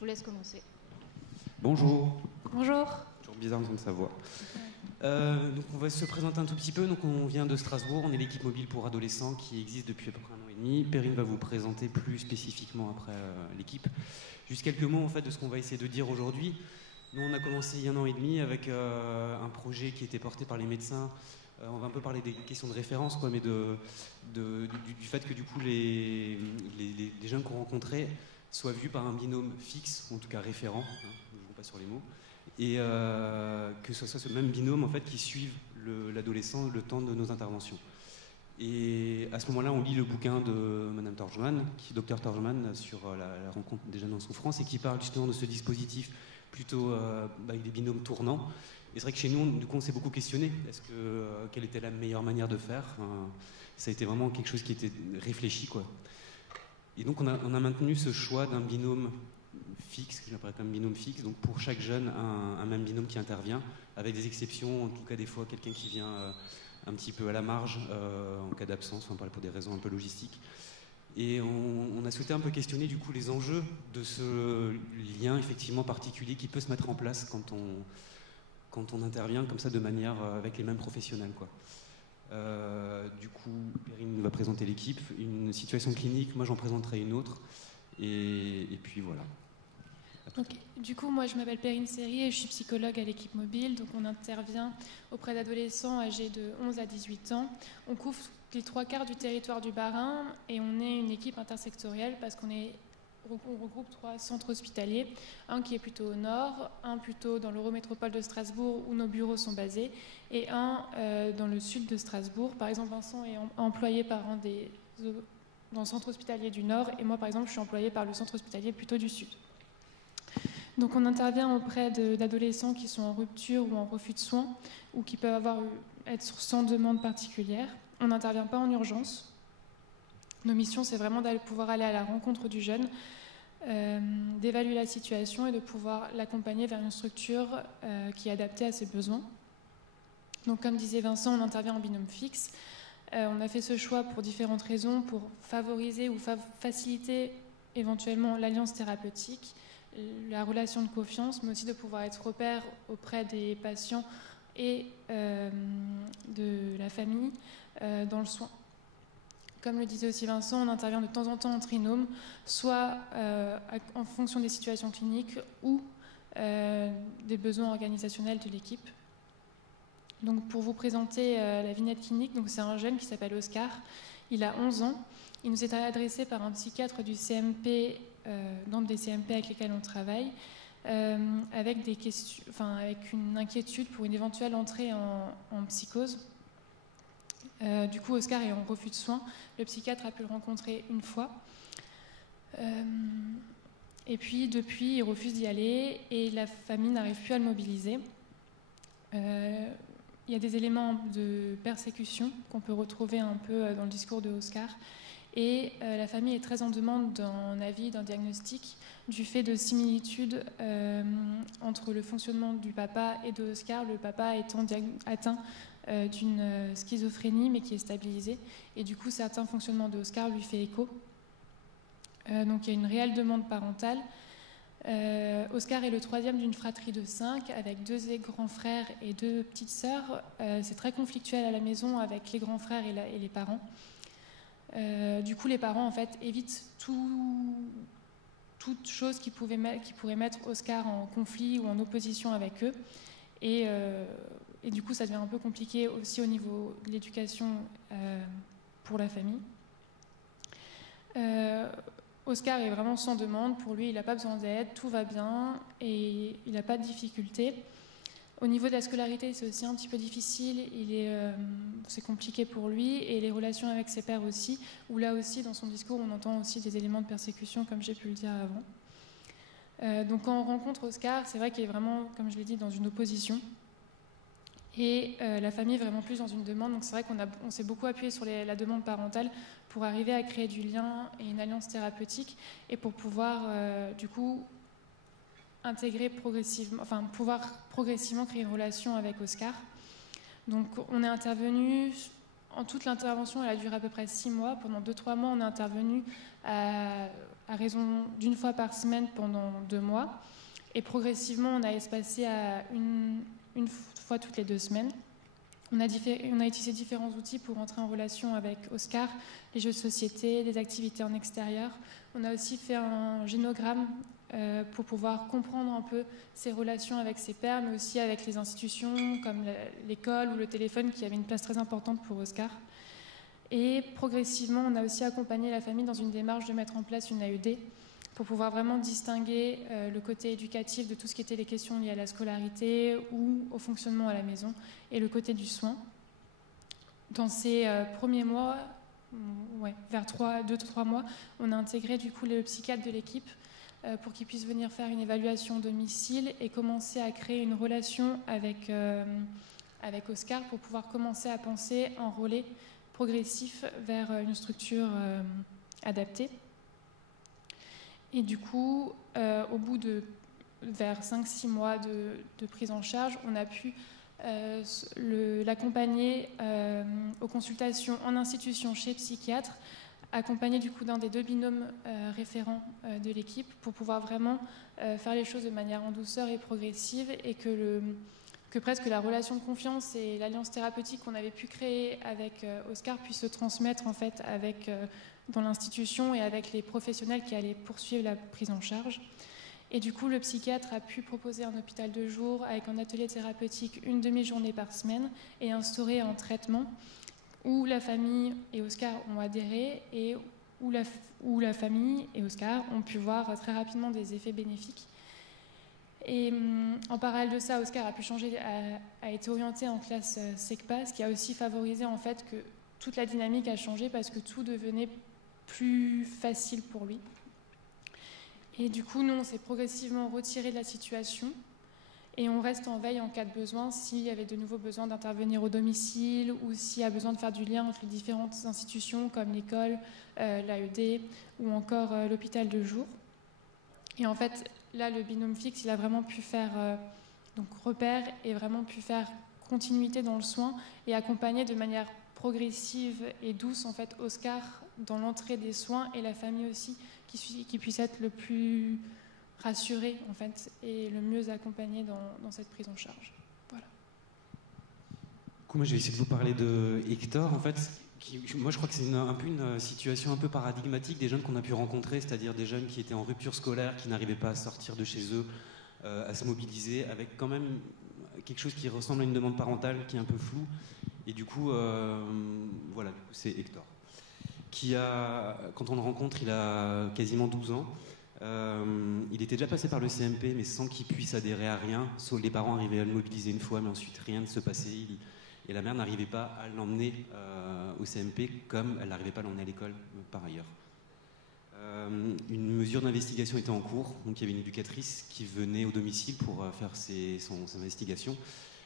vous laisse commencer. Bonjour. Bonjour. Toujours bizarre d'entendre sa voix. Donc on va se présenter un tout petit peu. Donc on vient de Strasbourg, on est l'équipe mobile pour adolescents qui existe depuis à peu près 1 an et demi. Perrine va vous présenter plus spécifiquement après l'équipe. Juste quelques mots en fait de ce qu'on va essayer de dire aujourd'hui. Nous on a commencé il y a 1 an et demi avec un projet qui était porté par les médecins. On va un peu parler des questions de référence, quoi, mais du fait que du coup les jeunes qu'on rencontrait soient vus par un binôme fixe, ou en tout cas référent, hein, ne jouons pas sur les mots, et que ce soit ce même binôme en fait qui suive l'adolescent le temps de nos interventions. Et à ce moment-là, on lit le bouquin de Madame Torgeman, Dr Torgeman, sur la rencontre des jeunes en souffrance, et qui parle justement de ce dispositif plutôt avec des binômes tournants. Et c'est vrai que chez nous, du coup, on s'est beaucoup questionné. Quelle était la meilleure manière de faire? Ça a été vraiment quelque chose qui était réfléchi, quoi. Et donc, on a maintenu ce choix d'un binôme fixe, que j'appelle comme binôme fixe. Donc, pour chaque jeune, un même binôme qui intervient, avec des exceptions, en tout cas des fois quelqu'un qui vient un petit peu à la marge en cas d'absence, pour des raisons un peu logistiques. Et on a souhaité un peu questionner du coup les enjeux de ce lien effectivement particulier qui peut se mettre en place quand on intervient comme ça de manière avec les mêmes professionnels, quoi. Du coup, Perrine va présenter l'équipe, une situation clinique, moi j'en présenterai une autre, et puis voilà. Donc, du coup, moi je m'appelle Perrine Serrier et je suis psychologue à l'équipe mobile. Donc on intervient auprès d'adolescents âgés de 11 à 18 ans. On couvre les 3/4 du territoire du Bas-Rhin et on est une équipe intersectorielle parce qu'on regroupe 3 centres hospitaliers, un qui est plutôt au nord, un plutôt dans l'Eurométropole de Strasbourg où nos bureaux sont basés, et un dans le sud de Strasbourg. Par exemple, Vincent est employé par dans le centre hospitalier du nord, et moi par exemple je suis employée par le centre hospitalier plutôt du sud. Donc on intervient auprès d'adolescents qui sont en rupture ou en refus de soins, ou qui peuvent être sans demande particulière. On n'intervient pas en urgence. Nos missions, c'est vraiment d'aller pouvoir aller à la rencontre du jeune, d'évaluer la situation et de pouvoir l'accompagner vers une structure qui est adaptée à ses besoins. Donc comme disait Vincent, on intervient en binôme fixe. On a fait ce choix pour différentes raisons, pour favoriser ou faciliter éventuellement l'alliance thérapeutique, la relation de confiance, mais aussi de pouvoir être repère auprès des patients et de la famille dans le soin. Comme le disait aussi Vincent, on intervient de temps en temps en trinôme, soit en fonction des situations cliniques ou des besoins organisationnels de l'équipe. Donc pour vous présenter la vignette clinique, donc c'est un jeune qui s'appelle Oscar, il a 11 ans, il nous est adressé par un psychiatre du CMP, dans des CMP avec lesquels on travaille, avec une inquiétude pour une éventuelle entrée en psychose. Du coup, Oscar est en refus de soins. Le psychiatre a pu le rencontrer une fois. Et puis, depuis, il refuse d'y aller et la famille n'arrive plus à le mobiliser. Il y a des éléments de persécution qu'on peut retrouver un peu dans le discours de Oscar. Et la famille est très en demande d'un avis, d'un diagnostic, du fait de similitudes entre le fonctionnement du papa et de Oscar, le papa étant atteint d'une schizophrénie, mais qui est stabilisée. Et du coup, certains fonctionnements de Oscar lui fait écho. Donc il y a une réelle demande parentale. Oscar est le 3e d'une fratrie de 5, avec 2 grands frères et 2 petites sœurs. C'est très conflictuel à la maison avec les grands frères et les parents. Du coup, les parents en fait évitent toute chose qui pourrait mettre Oscar en conflit ou en opposition avec eux. Et du coup, ça devient un peu compliqué aussi au niveau de l'éducation pour la famille. Oscar est vraiment sans demande. Pour lui, il n'a pas besoin d'aide, tout va bien et il n'a pas de difficultés. Au niveau de la scolarité, c'est aussi un petit peu difficile. C'est compliqué pour lui, et les relations avec ses pairs aussi, où là aussi, dans son discours, on entend aussi des éléments de persécution, comme j'ai pu le dire avant. Donc quand on rencontre Oscar, c'est vrai qu'il est vraiment, comme je l'ai dit, dans une opposition. Et la famille est vraiment plus dans une demande. Donc c'est vrai qu'on s'est beaucoup appuyé sur la demande parentale pour arriver à créer du lien et une alliance thérapeutique, et pour pouvoir, du coup, pouvoir progressivement créer une relation avec Oscar. Donc on est intervenu en toute l'intervention, elle a duré à peu près 6 mois. Pendant 2-3 mois, on est intervenu à raison d'une fois par semaine pendant 2 mois. Et progressivement, on a espacé à une fois toutes les 2 semaines. On a utilisé différents outils pour entrer en relation avec Oscar, les jeux de société, les activités en extérieur. On a aussi fait un génogramme pour pouvoir comprendre un peu ses relations avec ses pairs, mais aussi avec les institutions comme l'école ou le téléphone qui avaient une place très importante pour Oscar. Et progressivement, on a aussi accompagné la famille dans une démarche de mettre en place une AED pour pouvoir vraiment distinguer le côté éducatif de tout ce qui était les questions liées à la scolarité ou au fonctionnement à la maison et le côté du soin. Dans ces premiers mois, vers 2-3 mois, on a intégré du coup le psychiatre de l'équipe pour qu'il puisse venir faire une évaluation au domicile et commencer à créer une relation avec Oscar pour pouvoir commencer à penser en relais progressif vers une structure adaptée. Et du coup, au bout de vers 5-6 mois de prise en charge, on a pu l'accompagner aux consultations en institution chez psychiatre, accompagné du coup d'un des 2 binômes référents de l'équipe pour pouvoir vraiment faire les choses de manière en douceur et progressive et que presque la relation de confiance et l'alliance thérapeutique qu'on avait pu créer avec Oscar puisse se transmettre en fait dans l'institution et avec les professionnels qui allaient poursuivre la prise en charge. Et du coup, le psychiatre a pu proposer un hôpital de jour avec un atelier thérapeutique une demi-journée par semaine et instaurer un traitement où la famille et Oscar ont adhéré et où la famille et Oscar ont pu voir très rapidement des effets bénéfiques. Et en parallèle de ça, Oscar a pu changer, a été orienté en classe SECPA, ce qui a aussi favorisé en fait que toute la dynamique a changé parce que tout devenait plus facile pour lui. Et du coup, nous, on s'est progressivement retiré de la situation et on reste en veille en cas de besoin s'il y avait de nouveaux besoins d'intervenir au domicile ou s'il y a besoin de faire du lien entre les différentes institutions comme l'école, l'AED ou encore l'hôpital de jour. Et en fait, là, le binôme fixe, il a vraiment pu faire donc repère et vraiment pu faire continuité dans le soin et accompagner de manière progressive et douce en fait Oscar dans l'entrée des soins et la famille aussi qui puisse être le plus rassurée en fait et le mieux accompagnée dans cette prise en charge. Voilà. Du coup, moi, je vais essayer de vous parler de Hector en fait. Moi, je crois que c'est un peu une situation un peu paradigmatique des jeunes qu'on a pu rencontrer, c'est-à-dire des jeunes qui étaient en rupture scolaire, qui n'arrivaient pas à sortir de chez eux, à se mobiliser, avec quand même quelque chose qui ressemble à une demande parentale qui est un peu floue. Et du coup, voilà, c'est Hector. Quand on le rencontre, il a quasiment 12 ans. Il était déjà passé par le CMP, mais sans qu'il puisse adhérer à rien. Sauf les parents arrivaient à le mobiliser une fois, mais ensuite rien ne se passait. Et la mère n'arrivait pas à l'emmener au CMP, comme elle n'arrivait pas à l'emmener à l'école par ailleurs. Une mesure d'investigation était en cours, donc il y avait une éducatrice qui venait au domicile pour faire son investigation.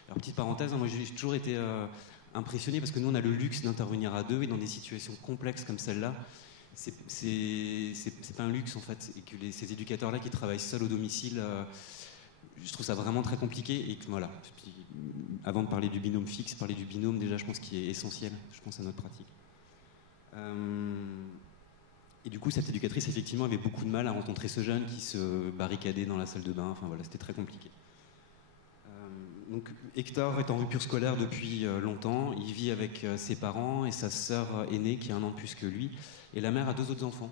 Alors petite parenthèse, moi j'ai toujours été impressionné parce que nous on a le luxe d'intervenir à 2 et dans des situations complexes comme celle-là, c'est pas un luxe en fait, et que ces éducateurs-là qui travaillent seuls au domicile, je trouve ça vraiment très compliqué. Et que, voilà. Puis, avant de parler du binôme fixe, parler du binôme déjà, je pense qu'il est essentiel, je pense à notre pratique. Et du coup, cette éducatrice effectivement avait beaucoup de mal à rencontrer ce jeune qui se barricadait dans la salle de bain. Enfin voilà, c'était très compliqué. Donc Hector est en rupture scolaire depuis longtemps. Il vit avec ses parents et sa sœur aînée qui a 1 an de plus que lui. Et la mère a 2 autres enfants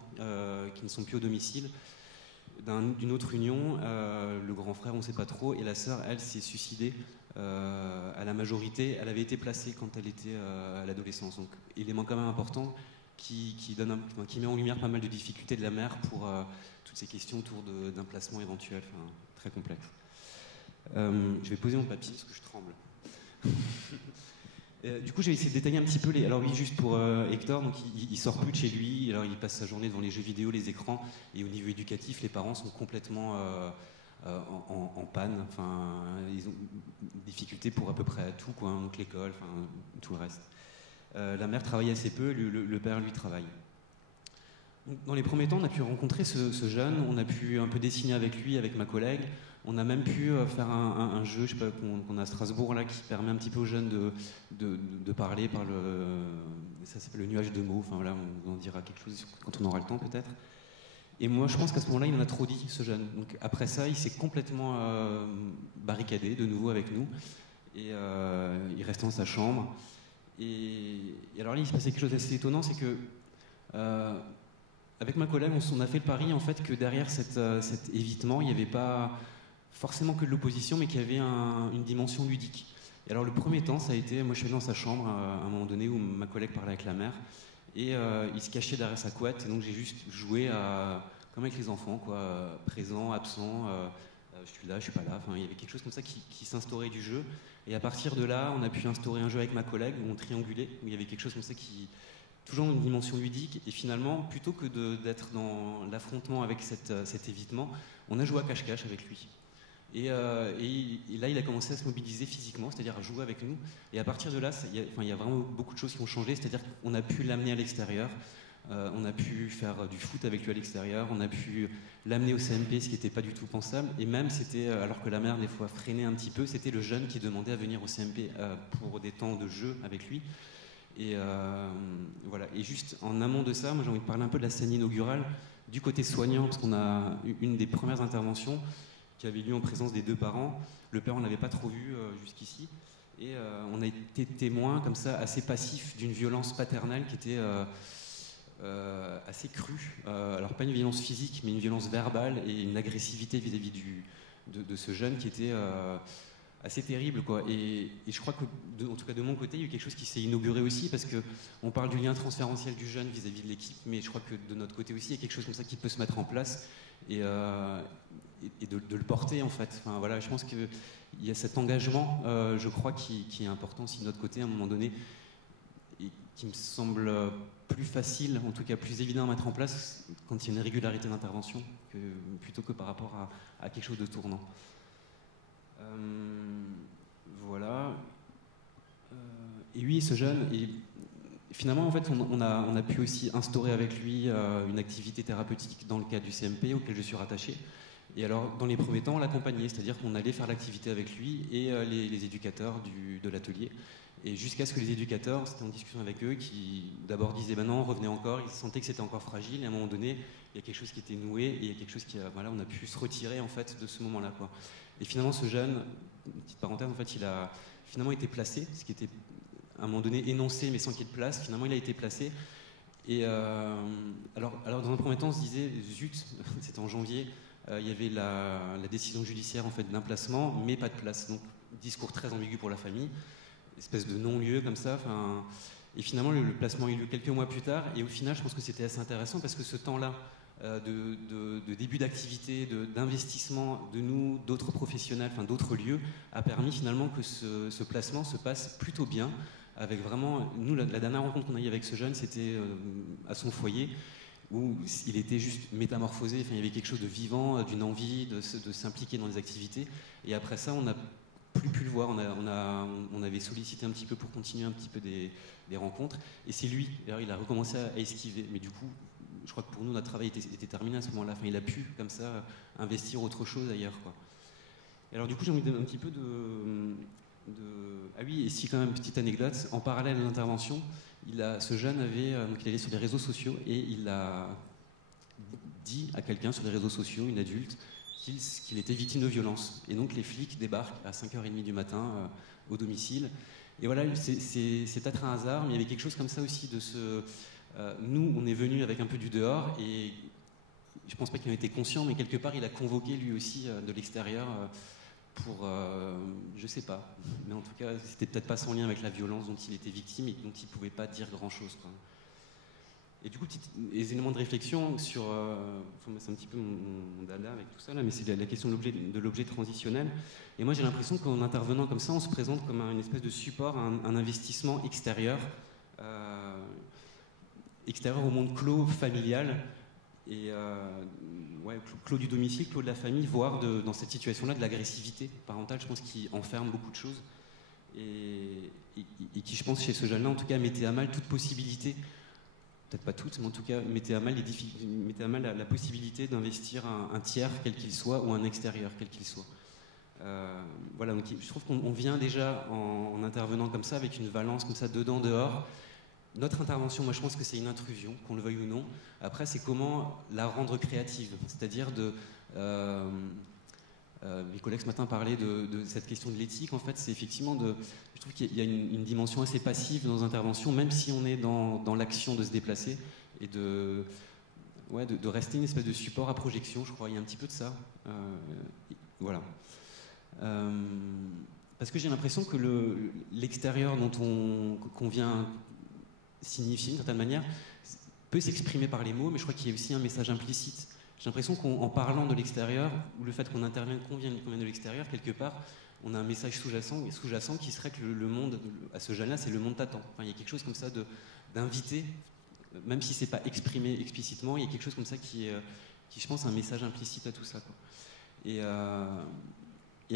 qui ne sont plus au domicile. D'une autre union, le grand frère, on ne sait pas trop, et la sœur, elle, s'est suicidée à la majorité. Elle avait été placée quand elle était à l'adolescence. Donc, élément quand même important qui met en lumière pas mal de difficultés de la mère pour toutes ces questions autour d'un placement éventuel, très complexe. Je vais poser mon papier parce que je tremble. Du coup, j'ai essayé de détailler un petit peu alors oui, juste pour Hector, donc il sort plus de chez lui, alors il passe sa journée devant les jeux vidéo, les écrans, et au niveau éducatif, les parents sont complètement en panne. Enfin, ils ont des difficultés pour à peu près tout, quoi, donc l'école, enfin tout le reste. La mère travaille assez peu, le père lui travaille. Donc, dans les premiers temps, on a pu rencontrer ce jeune, on a pu un peu dessiner avec lui, avec ma collègue, On a même pu faire un jeu, je sais pas, qu'on a à Strasbourg là, qui permet un petit peu aux jeunes de parler par ça s'appelle le nuage de mots. Enfin voilà, on en dira quelque chose quand on aura le temps peut-être. Et moi, je pense qu'à ce moment-là, il en a trop dit, ce jeune. Donc après ça, il s'est complètement barricadé de nouveau avec nous, et il restait dans sa chambre. Et alors là, il se passait quelque chose d'assez étonnant, c'est que avec ma collègue, on a fait le pari en fait que derrière cet évitement, il n'y avait pas forcément que de l'opposition, mais qu'il y avait une dimension ludique. Et alors le premier temps, ça a été, moi je suis allé dans sa chambre à un moment donné où ma collègue parlait avec la mère, et il se cachait derrière sa couette, et donc j'ai juste joué comme avec les enfants, quoi, présent, absent, je suis là, je suis pas là, enfin il y avait quelque chose comme ça qui s'instaurait du jeu, et à partir de là, on a pu instaurer un jeu avec ma collègue où on triangulait, où il y avait quelque chose comme ça toujours une dimension ludique, et finalement, plutôt que d'être dans l'affrontement avec cet évitement, on a joué à cache-cache avec lui. Et là, il a commencé à se mobiliser physiquement, c'est-à-dire à jouer avec nous. Et à partir de là, il y a vraiment beaucoup de choses qui ont changé, c'est-à-dire qu'on a pu l'amener à l'extérieur, on a pu faire du foot avec lui à l'extérieur, on a pu l'amener au CMP, ce qui n'était pas du tout pensable. Et même, c'était, alors que la mère, des fois, freinait un petit peu, c'était le jeune qui demandait à venir au CMP pour des temps de jeu avec lui. Et voilà. Et juste en amont de ça, moi j'ai envie de parler un peu de la scène inaugurale du côté soignant, parce qu'on a eu une des premières interventions qui avait lieu en présence des deux parents. Le père, on n'avait pas trop vu jusqu'ici. Et on a été témoin, comme ça, assez passif d'une violence paternelle qui était assez crue. Alors, pas une violence physique, mais une violence verbale et une agressivité vis-à-vis de ce jeune qui était assez terrible, quoi. Et je crois que, en tout cas de mon côté, il y a eu quelque chose qui s'est inauguré aussi, parce qu'on parle du lien transférentiel du jeune vis-à-vis de l'équipe, mais je crois que de notre côté aussi, il y a quelque chose comme ça qui peut se mettre en place. Et de le porter en fait. Enfin, voilà, je pense qu'il y a cet engagement, je crois, qui est important aussi de notre côté à un moment donné, et qui me semble plus facile, en tout cas plus évident à mettre en place quand il y a une régularité d'intervention, plutôt que par rapport à quelque chose de tournant. Voilà. Et oui, ce jeune, et finalement, en fait, on a pu aussi instaurer avec lui une activité thérapeutique dans le cadre du CMP auquel je suis rattaché. Et alors, dans les premiers temps, on l'accompagnait, c'est-à-dire qu'on allait faire l'activité avec lui et les éducateurs de l'atelier. Et jusqu'à ce que les éducateurs, c'était en discussion avec eux, qui d'abord disaient ben non, revenez encore, ils sentaient que c'était encore fragile, et à un moment donné, il y a quelque chose qui était noué, et il y a quelque chose voilà, on a pu se retirer en fait de ce moment-là, quoi. Et finalement, ce jeune, petite parenthèse, en fait, il a finalement été placé, ce qui était à un moment donné énoncé, mais sans qu'il y ait de place. Finalement, il a été placé. Et alors, dans un premier temps, on se disait, zut, c'était en janvier, il y avait la décision judiciaire en fait d'un placement, mais pas de place. Donc, discours très ambigu pour la famille, espèce de non-lieu comme ça. Et finalement, le placement a eu lieu quelques mois plus tard. Et au final, je pense que c'était assez intéressant parce que ce temps-là de début d'activité, d'investissement de nous, d'autres professionnels, enfin d'autres lieux, a permis finalement que ce placement se passe plutôt bien. Avec vraiment, nous, la dernière rencontre qu'on a eue avec ce jeune, c'était à son foyer, où il était juste métamorphosé. Enfin, il y avait quelque chose de vivant, d'une envie de s'impliquer dans les activités. Et après ça, on n'a plus pu le voir. On avait sollicité un petit peu pour continuer un petit peu des rencontres. Et c'est lui, d'ailleurs, il a recommencé à esquiver. Mais du coup, je crois que pour nous, notre travail était terminé à ce moment-là. Enfin, il a pu, comme ça, investir autre chose ailleurs, quoi. Et alors, du coup, j'ai envie un petit peu Ah oui, et si quand même, petite anecdote, en parallèle de l'intervention, ce jeune donc il allait sur les réseaux sociaux et il a dit à quelqu'un sur les réseaux sociaux, une adulte, qu'il était victime de violence. Et donc les flics débarquent à 5h30 du matin au domicile. Et voilà, c'est peut-être un hasard, mais il y avait quelque chose comme ça aussi nous, on est venus avec un peu du dehors et je pense pas qu'il en était conscient, mais quelque part, il a convoqué lui aussi de l'extérieur pour, je sais pas, mais en tout cas, c'était peut-être pas son lien avec la violence dont il était victime et dont il pouvait pas dire grand-chose, quoi. Et du coup, les éléments de réflexion sur, c'est un petit peu mon dada avec tout ça là, mais c'est la question de l'objet transitionnel. Et moi, j'ai l'impression qu'en intervenant comme ça, on se présente comme une espèce de support, un investissement extérieur au monde clos, familial. Et clos du domicile, clos de la famille, voire dans cette situation-là de l'agressivité parentale, je pense, qui enferme beaucoup de choses et qui, je pense, chez ce jeune-là, en tout cas, mettait à mal toute possibilité peut-être pas toutes, mais en tout cas mettait à mal, la possibilité d'investir un tiers quel qu'il soit ou un extérieur quel qu'il soit. Voilà, donc je trouve qu'on vient déjà en intervenant comme ça avec une valence comme ça dedans dehors. Notre intervention, moi je pense que c'est une intrusion, qu'on le veuille ou non. Après, c'est comment la rendre créative, c'est-à-dire mes collègues ce matin parlaient de cette question de l'éthique. En fait, c'est effectivement je trouve qu'il y a une dimension assez passive dans l'intervention, même si on est dans l'action de se déplacer et de rester une espèce de support à projection, je crois. Il y a un petit peu de ça. Voilà. Parce que j'ai l'impression que l'extérieur qu'on vient signifier d'une certaine manière peut s'exprimer par les mots, mais je crois qu'il y a aussi un message implicite. J'ai l'impression qu'en parlant de l'extérieur, ou le fait qu'on intervienne, qu'on vienne de l'extérieur, quelque part, on a un message sous-jacent qui serait que le monde, à ce jeune-là, c'est le monde t'attend. Enfin, il y a quelque chose comme ça d'inviter, même si c'est pas exprimé explicitement, il y a quelque chose comme ça qui, je pense, un message implicite à tout ça, quoi. Et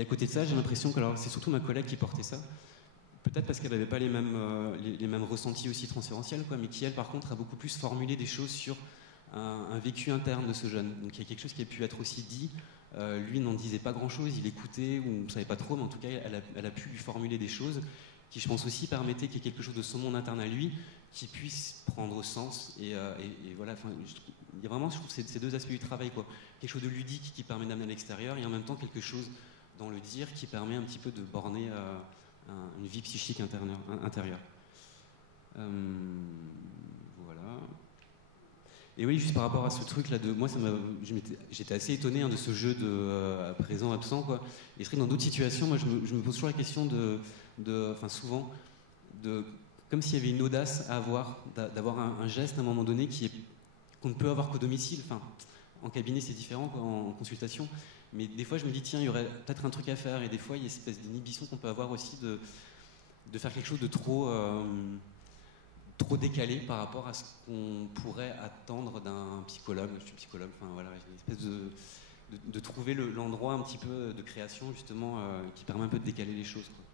à côté de ça, j'ai l'impression que, alors c'est surtout ma collègue qui portait ça, peut-être parce qu'elle n'avait pas les mêmes ressentis aussi transférentiels, quoi, mais qui, elle, par contre, a beaucoup plus formulé des choses sur un vécu interne de ce jeune. Donc il y a quelque chose qui a pu être aussi dit. Lui n'en disait pas grand-chose, il écoutait, ou on ne savait pas trop, mais en tout cas, elle a pu lui formuler des choses qui, je pense, aussi permettaient qu'il y ait quelque chose de son monde interne à lui qui puisse prendre sens. Et voilà, il y a vraiment, je trouve, ces deux aspects du travail, quoi. Quelque chose de ludique qui permet d'amener à l'extérieur, et en même temps quelque chose dans le dire qui permet un petit peu de borner une vie psychique intérieure. Voilà. Et oui, juste par rapport à ce truc-là, moi, j'étais assez étonné de ce jeu de présent, absent, quoi. Et c'est vrai que dans d'autres situations, moi, je me pose toujours la question souvent, comme s'il y avait une audace à avoir, d'avoir un geste à un moment donné qu'on ne peut avoir qu'au domicile. Enfin, en cabinet, c'est différent, quoi, en consultation. Mais des fois, je me dis, tiens, il y aurait peut-être un truc à faire. Et des fois, il y a cette espèce d'inhibition qu'on peut avoir aussi de faire quelque chose de trop décalé par rapport à ce qu'on pourrait attendre d'un psychologue. Je suis psychologue, enfin voilà, une espèce de trouver l'endroit un petit peu de création, justement, qui permet un peu de décaler les choses, quoi.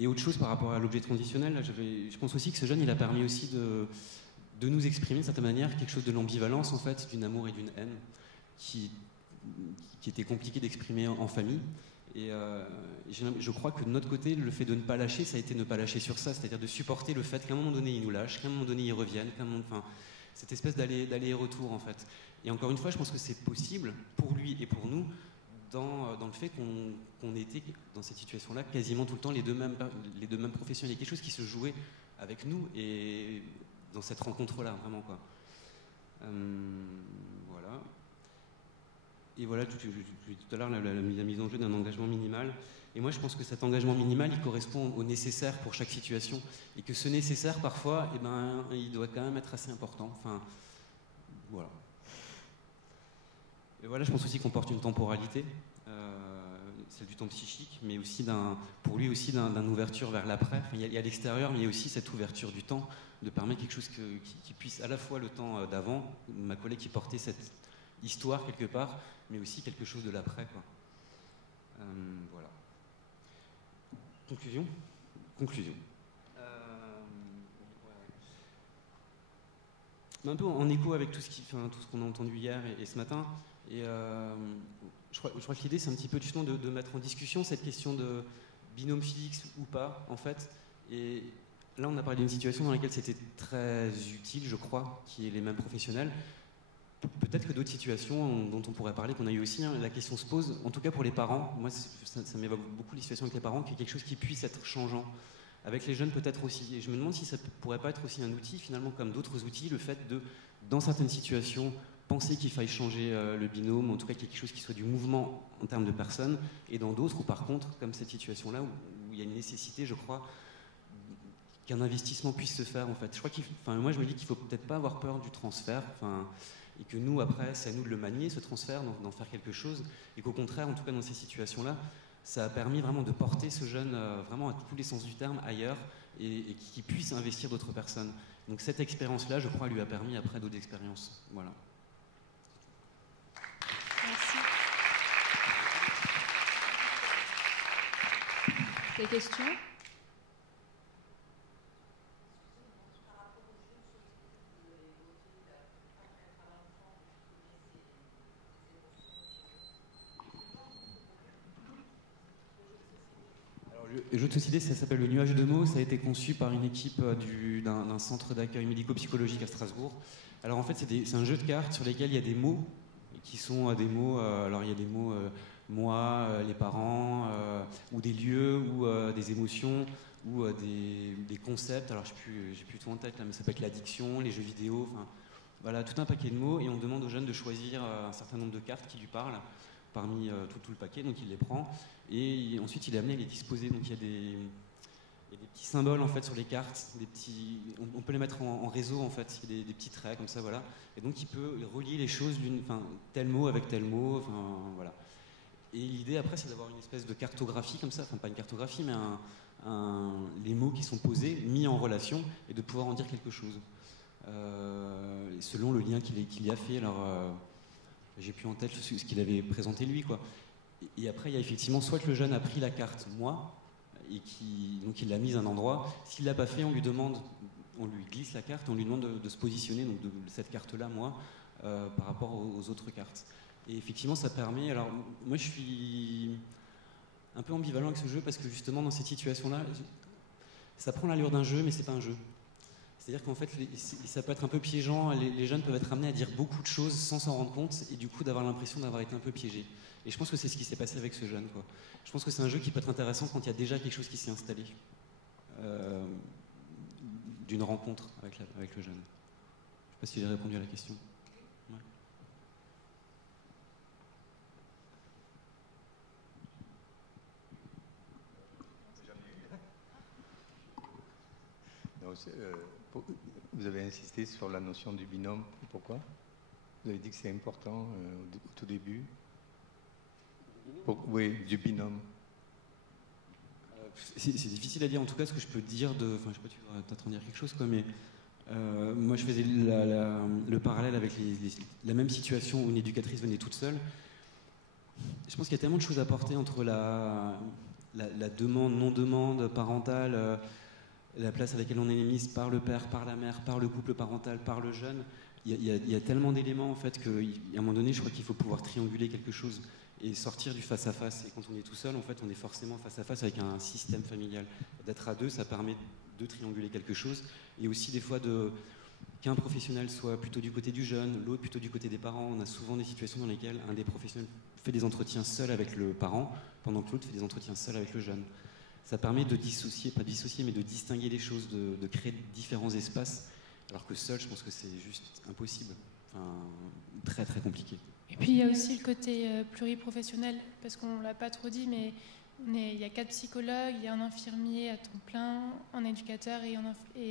Et autre chose par rapport à l'objet transitionnel, là, je pense aussi que ce jeune, il a permis aussi de nous exprimer de certaine manière quelque chose de l'ambivalence, en fait, d'une amour et d'une haine, qui était compliqué d'exprimer en famille. Et je crois que de notre côté, le fait de ne pas lâcher, ça a été ne pas lâcher sur ça, c'est-à-dire de supporter le fait qu'à un moment donné, ils nous lâchent, qu'à un moment donné, ils reviennent, cette espèce d'aller et retour, en fait. Et encore une fois, je pense que c'est possible, pour lui et pour nous, dans le fait qu'on était dans cette situation-là quasiment tout le temps les deux mêmes professionnels. Il y a quelque chose qui se jouait avec nous et dans cette rencontre-là, vraiment, quoi. Voilà. Et voilà, tout à l'heure, la mise en jeu d'un engagement minimal. Et moi, je pense que cet engagement minimal, il correspond au nécessaire pour chaque situation. Et que ce nécessaire, parfois, il doit quand même être assez important. Enfin, voilà. Et voilà, je pense aussi qu'on porte une temporalité, celle du temps psychique, mais aussi pour lui aussi d'une ouverture vers l'après. Enfin, il y a l'extérieur, mais il y a aussi cette ouverture du temps, de permettre quelque chose qui puisse à la fois le temps d'avant, ma collègue qui portait cette histoire quelque part, mais aussi quelque chose de l'après, quoi. Voilà. Conclusion. Un peu en écho avec tout ce qu'on a entendu hier et ce matin. Et je crois que l'idée, c'est un petit peu justement de mettre en discussion cette question de binôme fixe ou pas, en fait. Et là, on a parlé d'une situation dans laquelle c'était très utile, je crois, qu'il y ait les mêmes professionnels. Peut-être que d'autres situations dont on pourrait parler, qu'on a eu aussi, hein, la question se pose, en tout cas pour les parents. Moi, ça m'évoque beaucoup les situations avec les parents, qu'il y ait quelque chose qui puisse être changeant. Avec les jeunes, peut-être aussi. Et je me demande si ça pourrait pas être aussi un outil, finalement, comme d'autres outils, le fait de, dans certaines situations, penser qu'il faille changer le binôme, en tout cas qu'il y ait quelque chose qui soit du mouvement en termes de personnes, et dans d'autres où, par contre, comme cette situation-là, où il y a une nécessité, je crois, qu'un investissement puisse se faire, en fait. Moi, je me dis qu'il faut peut-être pas avoir peur du transfert, et que nous, après, c'est à nous de le manier, ce transfert, d'en faire quelque chose, et qu'au contraire, en tout cas dans ces situations-là, ça a permis vraiment de porter ce jeune, vraiment à tous les sens du terme, ailleurs, et qu'il puisse investir d'autres personnes. Donc cette expérience-là, je crois, lui a permis après d'autres expériences. Voilà. Merci. Des questions ? jeu de société, ça s'appelle le Nuage de mots. Ça a été conçu par une équipe d'un centre d'accueil médico-psychologique à Strasbourg. Alors en fait, c'est un jeu de cartes sur lesquels il y a des mots qui sont des mots. Alors il y a des mots moi, les parents, ou des lieux, ou des émotions, ou des concepts. Alors j'ai plus tout en tête là, mais ça peut être l'addiction, les jeux vidéo. Enfin, voilà, tout un paquet de mots. Et on demande aux jeunes de choisir un certain nombre de cartes qui lui parlent parmi tout le paquet. Donc il les prend. Et ensuite, il est amené à les disposer. Donc il y a des petits symboles en fait sur les cartes, on peut les mettre en réseau en fait, il y a des petits traits comme ça, voilà. Et donc il peut relier les choses tel mot avec tel mot, enfin voilà. Et l'idée après, c'est d'avoir une espèce de cartographie comme ça, enfin pas une cartographie, mais les mots qui sont posés, mis en relation, et de pouvoir en dire quelque chose. Selon le lien qu'il y a fait. Alors, j'ai plus en tête ce qu'il avait présenté lui, quoi. Et après, il y a effectivement soit que le jeune a pris la carte moi, et donc il l'a mise à un endroit. S'il l'a pas fait, on lui glisse la carte, on lui demande de se positionner, donc de cette carte-là, moi, par rapport aux autres cartes. Et effectivement, ça permet. Alors, moi, je suis un peu ambivalent avec ce jeu parce que justement, dans cette situation-là, ça prend l'allure d'un jeu, mais c'est pas un jeu. C'est-à-dire qu'en fait, ça peut être un peu piégeant. Les jeunes peuvent être amenés à dire beaucoup de choses sans s'en rendre compte, et du coup d'avoir l'impression d'avoir été un peu piégé. Et je pense que c'est ce qui s'est passé avec ce jeune, quoi. Je pense que c'est un jeu qui peut être intéressant quand il y a déjà quelque chose qui s'est installé, d'une rencontre avec le jeune. Je ne sais pas si j'ai répondu à la question. Ouais. Vous avez insisté sur la notion du binôme. Pourquoi? Vous avez dit que c'est important au tout début. Oui, du binôme. C'est difficile à dire. En tout cas, ce que je peux dire enfin, je sais pas, tu vas peut-être en dire quelque chose, quoi, mais moi, je faisais le parallèle avec la même situation où une éducatrice venait toute seule. Je pense qu'il y a tellement de choses à porter entre la demande, non-demande parentale, la place à laquelle on est mise par le père, par la mère, par le couple parental, par le jeune. Il y a tellement d'éléments en fait qu'à un moment donné, je crois qu'il faut pouvoir trianguler quelque chose et sortir du face-à-face. Et quand on est tout seul, en fait, on est forcément face-à-face avec un système familial. D'être à deux, ça permet de trianguler quelque chose, et aussi des fois qu'un professionnel soit plutôt du côté du jeune, l'autre plutôt du côté des parents. On a souvent des situations dans lesquelles un des professionnels fait des entretiens seul avec le parent, pendant que l'autre fait des entretiens seul avec le jeune. Ça permet de dissocier, pas de dissocier, mais de distinguer les choses, de créer différents espaces, alors que seul, je pense que c'est juste impossible, enfin, très très compliqué. Et puis il y a aussi le côté pluriprofessionnel, parce qu'on ne l'a pas trop dit, mais il y a 4 psychologues, il y a un infirmier à temps plein, un éducateur et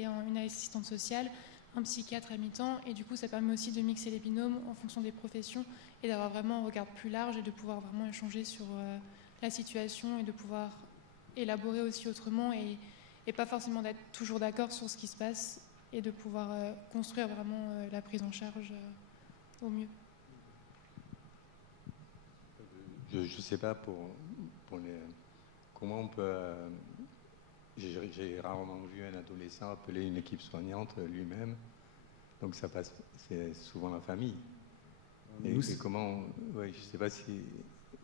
une assistante sociale, un psychiatre à mi-temps, et du coup ça permet aussi de mixer les binômes en fonction des professions et d'avoir vraiment un regard plus large et de pouvoir vraiment échanger sur la situation et de pouvoir élaborer aussi autrement et pas forcément d'être toujours d'accord sur ce qui se passe et de pouvoir construire vraiment la prise en charge au mieux. Je ne sais pas comment on peut. J'ai rarement vu un adolescent appeler une équipe soignante lui-même. Donc ça passe, c'est souvent la famille. Et comment, je ne sais pas si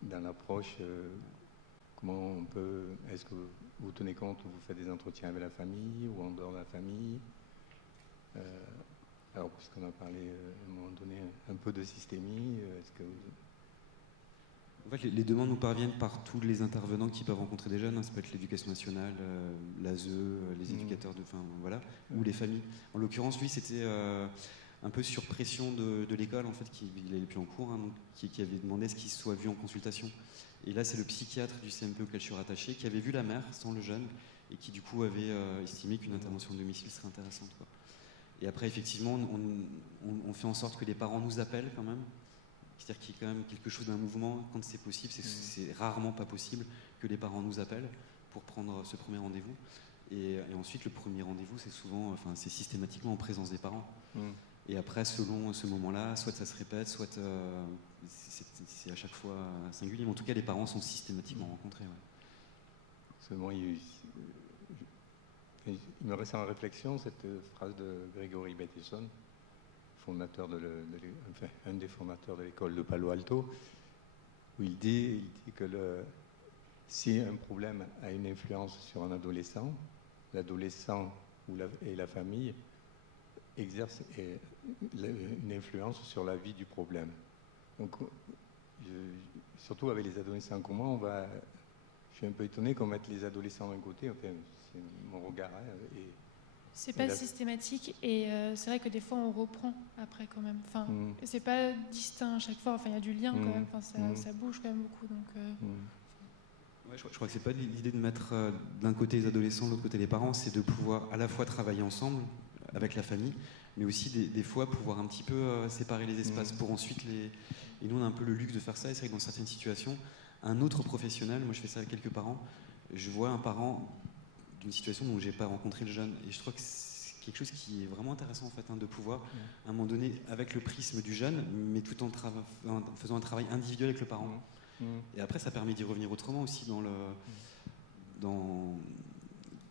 dans l'approche, comment on peut. Est-ce que vous tenez compte, vous faites des entretiens avec la famille ou en dehors de la famille? Alors, puisqu'on a parlé à un moment donné un peu de systémie, est-ce que En fait, les demandes nous parviennent par tous les intervenants qui peuvent rencontrer des jeunes. Hein. Ça peut être l'éducation nationale, l'ASE, les éducateurs voilà, ou les familles. En l'occurrence, lui, c'était un peu sur pression de l'école, en fait, il n'allait plus en cours, hein, donc, qui avait demandé ce qu'il soit vu en consultation. Et là, c'est le psychiatre du CMP auquel je suis rattaché qui avait vu la mère sans le jeune et qui, du coup, avait estimé qu'une intervention de domicile serait intéressante, quoi. Et après, effectivement, on fait en sorte que les parents nous appellent quand même. C'est-à-dire qu'il y a quand même quelque chose d'un mouvement, quand c'est possible, c'est rarement pas possible que les parents nous appellent pour prendre ce premier rendez-vous. Et ensuite, le premier rendez-vous, c'est systématiquement en présence des parents. Et après, selon ce moment-là, soit ça se répète, soit c'est à chaque fois singulier. Mais en tout cas, les parents sont systématiquement rencontrés. Ouais. Seulement, il me reste en réflexion cette phrase de Gregory Bateson, un des fondateurs de l'école de Palo Alto, où il dit que si un problème a une influence sur un adolescent, l'adolescent et la famille exercent une influence sur la vie du problème. Donc, surtout avec les adolescents comme moi, je suis un peu étonné qu'on mette les adolescents d'un côté, enfin, c'est mon regard. C'est pas systématique et c'est vrai que des fois on reprend après quand même. Enfin, c'est pas distinct à chaque fois. Enfin, il y a du lien quand même. Enfin, ça bouge quand même beaucoup. Donc, ouais, je crois que c'est pas l'idée de mettre d'un côté les adolescents, de l'autre côté les parents, c'est de pouvoir à la fois travailler ensemble avec la famille, mais aussi des fois pouvoir un petit peu séparer les espaces pour ensuite les. Et nous on a un peu le luxe de faire ça. Et c'est vrai que dans certaines situations, un autre professionnel, moi je fais ça avec quelques parents, je vois un parent d'une situation dont j'ai pas rencontré le jeune, et je trouve que c'est quelque chose qui est vraiment intéressant en fait, de pouvoir à un moment donné avec le prisme du jeune, mais tout en faisant un travail individuel avec le parent. Et après ça permet d'y revenir autrement aussi dans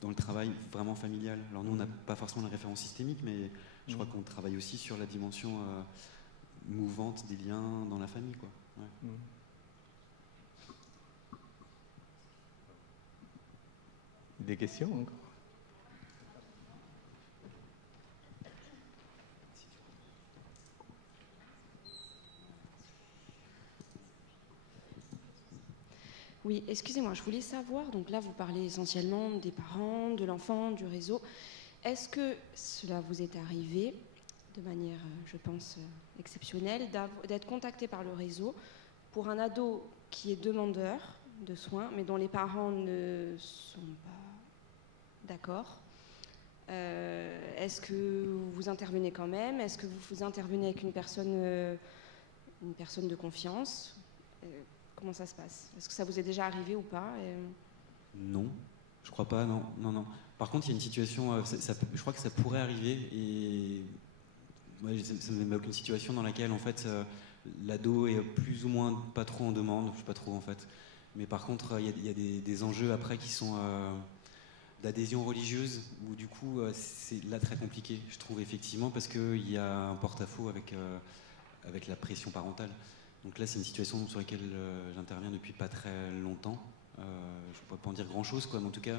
le travail vraiment familial. Alors nous on n'a pas forcément la référence systémique, mais je crois qu'on travaille aussi sur la dimension mouvante des liens dans la famille, quoi. Ouais. Des questions encore? Oui, excusez-moi, je voulais savoir, donc là vous parlez essentiellement des parents, de l'enfant, du réseau. Est-ce que cela vous est arrivé, de manière, je pense, exceptionnelle, d'être contacté par le réseau pour un ado qui est demandeur de soins, mais dont les parents ne sont pas d'accord? Est-ce que vous intervenez quand même? Est-ce que vous intervenez avec une personne de confiance? Comment ça se passe? Est-ce que ça vous est déjà arrivé ou pas? Non, je crois pas, non. Par contre, il y a une situation, je crois que ça pourrait arriver, et moi, ça ne m'évoque une situation dans laquelle, en fait, l'ado est plus ou moins pas trop en demande, je sais pas trop, en fait. Mais par contre, il y a des enjeux après qui sont d'adhésion religieuse, où du coup, c'est là très compliqué, je trouve, effectivement, parce qu'il y a un porte-à-faux avec la pression parentale. Donc là, c'est une situation sur laquelle j'interviens depuis pas très longtemps. Je ne pourrais pas en dire grand-chose, quoi, mais en tout cas,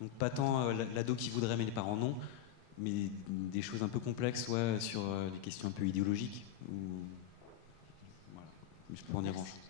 donc pas tant l'ado qui voudrait, mais les parents non, mais des choses un peu complexes, ouais, sur des questions un peu idéologiques. Voilà. Mais je peux pas en dire grand-chose.